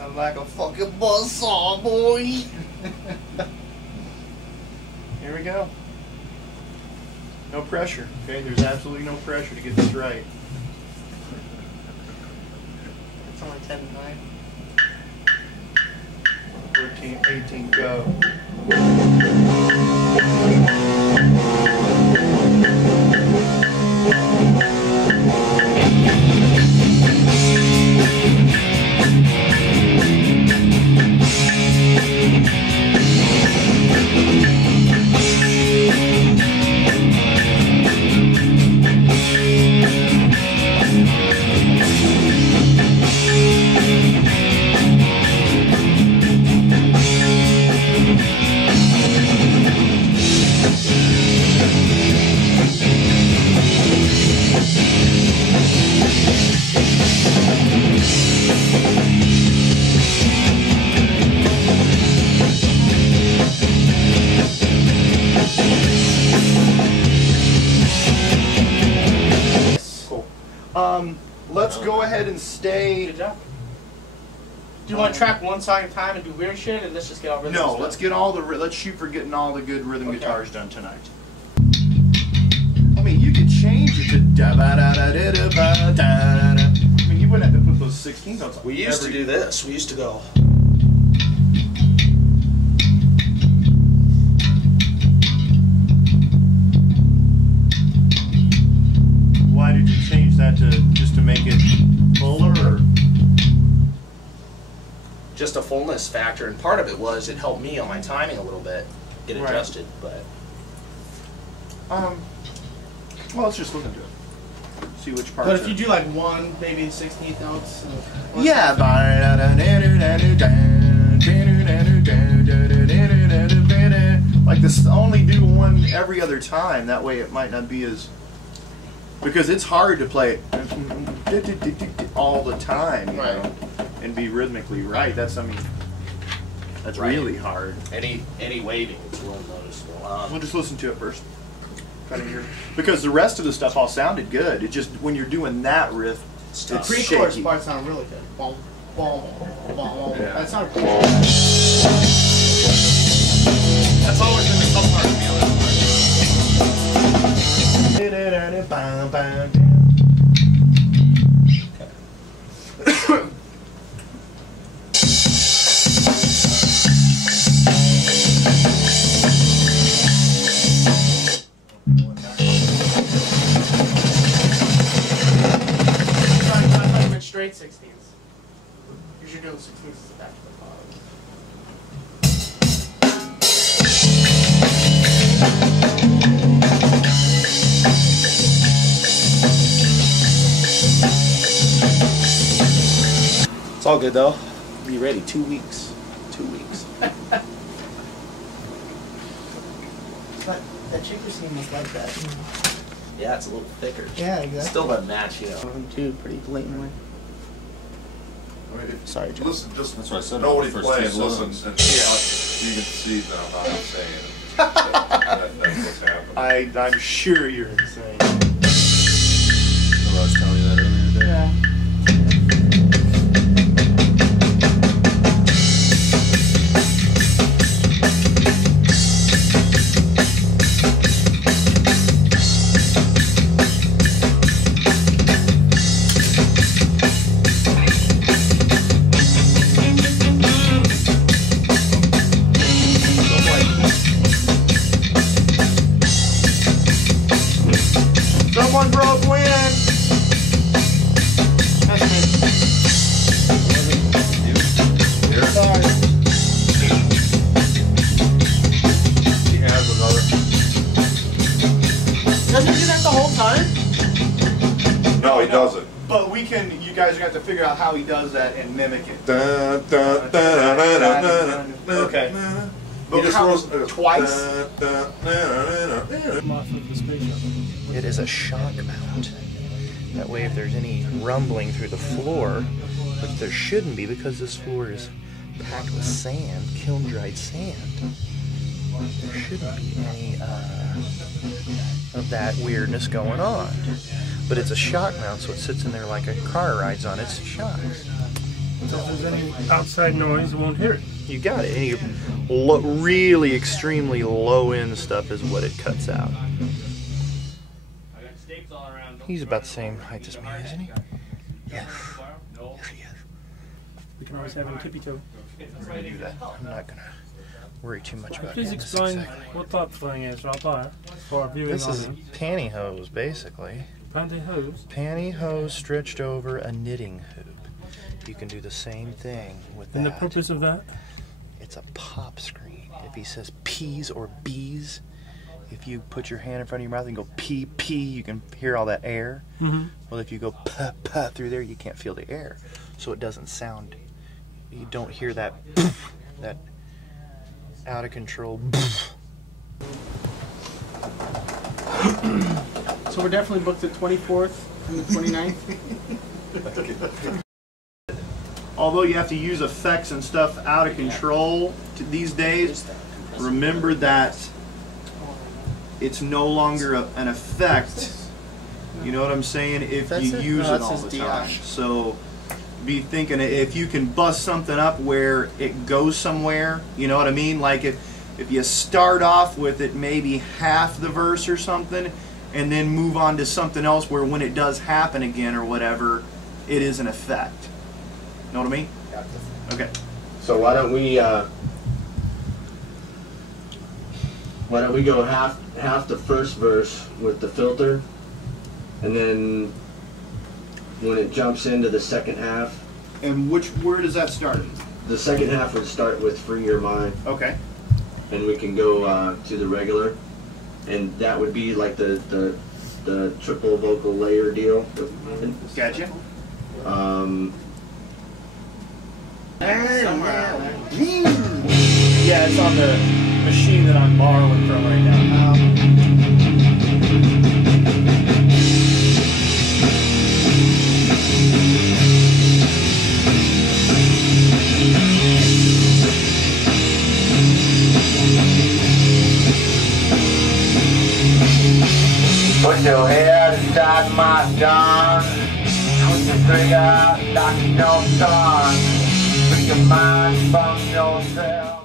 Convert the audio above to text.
I'm like a fucking buzzsaw, boy. Here we go. No pressure, okay? There's absolutely no pressure to get this right. It's only 10-9. 14, 18, go. Let's go ahead and stay. Good job. Do you want to track one song at a time and do weird shit, and let's just get all rhythm? No, let's get all the. Let's shoot for getting all the good rhythm guitars done tonight. I mean, you could change it to da ba da da da da ba da da. I mean, you wouldn't have to put those 16 notes. We used to do this. We used to go. Why did you change that to just to make it fuller, or? Just a fullness factor, and part of it was it helped me on my timing a little bit, get adjusted, but. Well, let's just look into it. See which part. But if you do like one, maybe 16th notes. Yeah. Like this, only do one every other time. That way, it might not be as. Because it's hard to play all the time, you know, and be rhythmically right. That's, I mean, that's really hard. Any waving is real noticeable. We'll just listen to it first. Kind of hear, because the rest of the stuff all sounded good. It just when you're doing that riff, it's the pre-chorus part sound really good. Boom, boom, boom, boom. Yeah. That's not. That's always been the tough part of me. Straight 16s. You should do 16s back to the bottom. It's all good though. Be ready. 2 weeks. 2 weeks. But that cheaper scene was like that. Yeah, it's a little thicker. Yeah, exactly. Still doesn't match, you know. Them too, pretty blatantly. I mean, Sorry, John. listen, just That's what I said. nobody First playing, two listen, songs. and you can see that I'm not insane. That's what's happening. I'm sure you're insane. I was telling you that earlier today. Yeah. Someone broke wind. That's me. Here, Sorry. he has another. Doesn't he do that the whole time? No, he doesn't. But we can. You guys are going to have to figure out how he does that and mimic it. Okay. He just how- throws twice? It is a shock mount. That way if there's any rumbling through the floor, which there shouldn't be because this floor is packed with sand, kiln-dried sand, there shouldn't be any of that weirdness going on. But it's a shock mount, so it sits in there like a car rides on its shocks. So if there's any outside noise, it won't hear it. You got it. Any really extremely low end stuff is what it cuts out. He's about the same height as me, isn't he? Yes. Yes, he is. We can always have him tippy toe. We're gonna do that. I'm not gonna worry too much about Please it. explain what top fling is right there for our viewing This is audience. pantyhose, basically. Pantyhose? Pantyhose stretched over a knitting hoop. You can do the same thing with that. And the purpose of that? It's a pop screen. If he says P's or B's, if you put your hand in front of your mouth and go P, P, you can hear all that air. Mm-hmm. Well, if you go P, P through there, you can't feel the air. So it doesn't sound, you don't hear that, that out of control. So we're definitely booked the 24th and the 29th. Although you have to use effects and stuff out of control these days, remember that it's no longer an effect. You know what I'm saying? If you use it all the time. So be thinking if you can bust something up where it goes somewhere. You know what I mean? Like if you start off with it maybe half the verse or something, and then move on to something else where when it does happen again or whatever, it is an effect. Know what I mean? Okay. So why don't we go half the first verse with the filter, and then when it jumps into the second half. And where does that start? The second half would start with Free Your Mind. Okay. And we can go to the regular, and that would be like the triple vocal layer deal. Gotcha. Yeah, it's on the machine that I'm borrowing from right now. Put your head inside my gun. Twist the trigger like no sun. Free your mind from yourself.